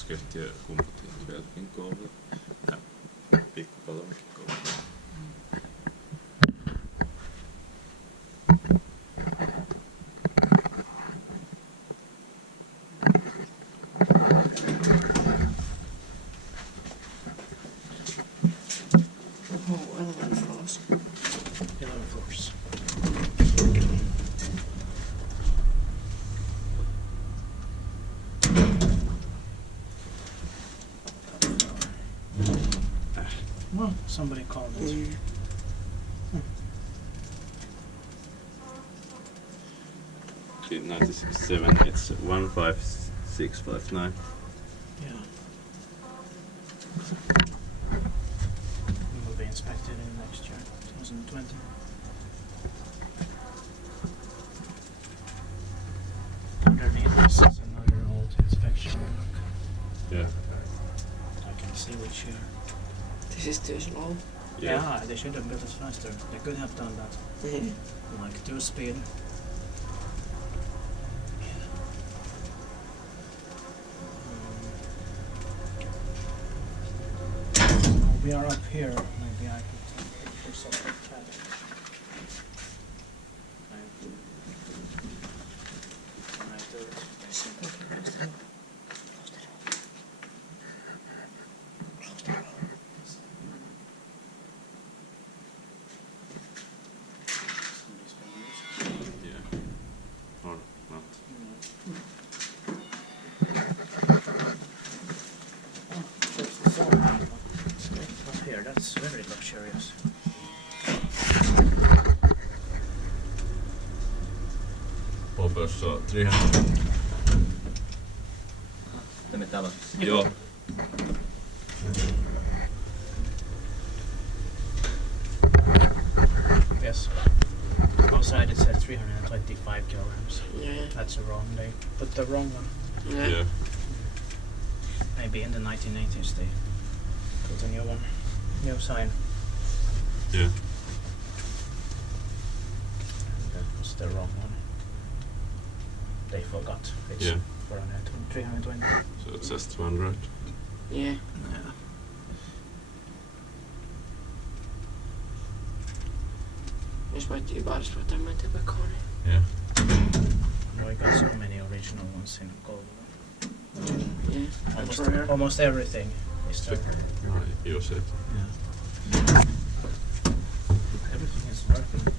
Elspecta ja Kumputie Belgin Kouvola. Ja Pikku-Palomäki Kouvola. Oh, 11 floors. 11 floors. Well, somebody called us. Mm. In 1967 it's 15659. Yeah. It will be inspected in next year, 2020. Underneath this is another old inspection work. Yeah. I can see which year. This is too slow. Yeah, they should have built it faster. They could have done that. Yeah. Like 2 speed. We are up here. Maybe I can take pictures of the cabin. Can I do it? Somebody's been using it. Yeah. Or not. Oh, there's the sauna. Up here, that's very luxurious. Popes on 300. Tänne täällä. Joo. Yes. Outside it says 325 kilograms. Yeah. That's a wrong. They put the wrong one. Yeah. Yeah. Maybe in the 1980s they put a new one. New sign. Yeah. That was the wrong one. They forgot. It's Yeah. 320. So it's just 200. Yeah. Yeah. Jos voitti Ivars, voidaan mennä Kone. Yeah. No, we got so many original ones in Kouvola. Yeah. Almost everything is there. Use it. Yeah. Everything is working.